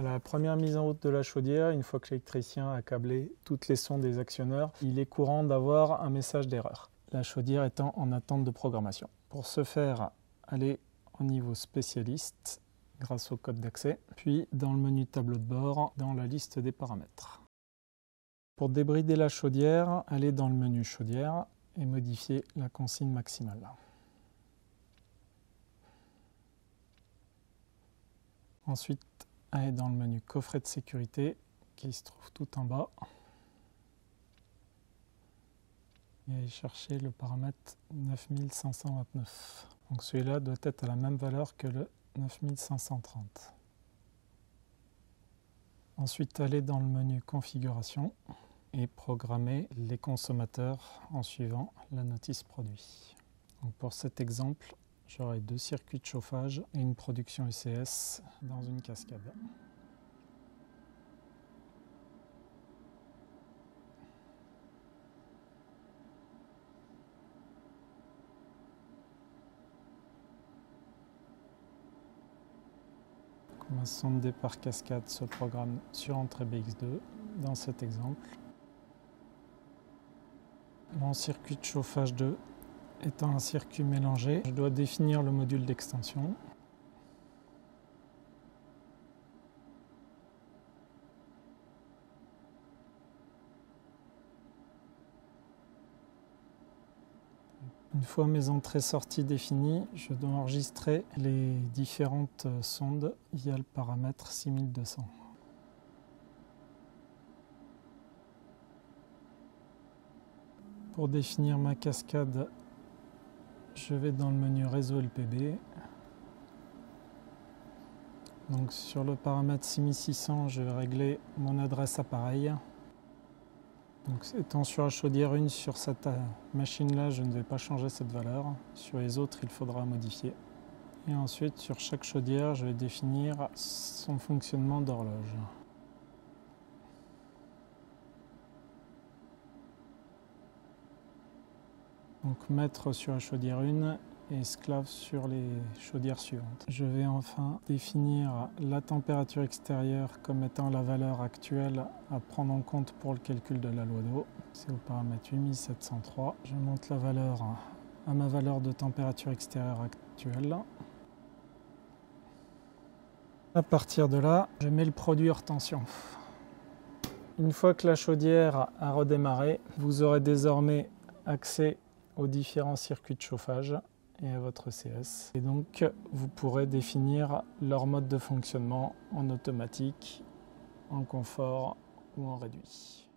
À la première mise en route de la chaudière, une fois que l'électricien a câblé toutes les sondes des actionneurs, il est courant d'avoir un message d'erreur, la chaudière étant en attente de programmation. Pour ce faire, allez au niveau spécialiste grâce au code d'accès, puis dans le menu tableau de bord, dans la liste des paramètres. Pour débrider la chaudière, allez dans le menu chaudière et modifier la consigne maximale. Ensuite, allez dans le menu coffret de sécurité qui se trouve tout en bas et allez chercher le paramètre 9529. Donc celui-là doit être à la même valeur que le 9530. Ensuite, allez dans le menu configuration et programmer les consommateurs en suivant la notice produit. Donc pour cet exemple, j'aurai 2 circuits de chauffage et une production ECS dans une cascade. Ma sonde départ cascade se programme sur entrée BX2 dans cet exemple. Mon circuit de chauffage 2 étant un circuit mélangé, je dois définir le module d'extension. Une fois mes entrées-sorties définies, je dois enregistrer les différentes sondes via le paramètre 6200. Pour définir ma cascade, je vais dans le menu réseau LPB. Donc sur le paramètre 6600, je vais régler mon adresse appareil. Donc étant sur la chaudière 1, sur cette machine-là, je ne vais pas changer cette valeur. Sur les autres, il faudra modifier. Et ensuite, sur chaque chaudière, je vais définir son fonctionnement d'horloge. Donc maître sur la chaudière 1 et esclave sur les chaudières suivantes. Je vais enfin définir la température extérieure comme étant la valeur actuelle à prendre en compte pour le calcul de la loi d'eau. C'est au paramètre 8703. Je monte la valeur à ma valeur de température extérieure actuelle. À partir de là, je mets le produit hors tension. Une fois que la chaudière a redémarré, vous aurez désormais accès aux différents circuits de chauffage et à votre CS. Et donc, vous pourrez définir leur mode de fonctionnement en automatique, en confort ou en réduit.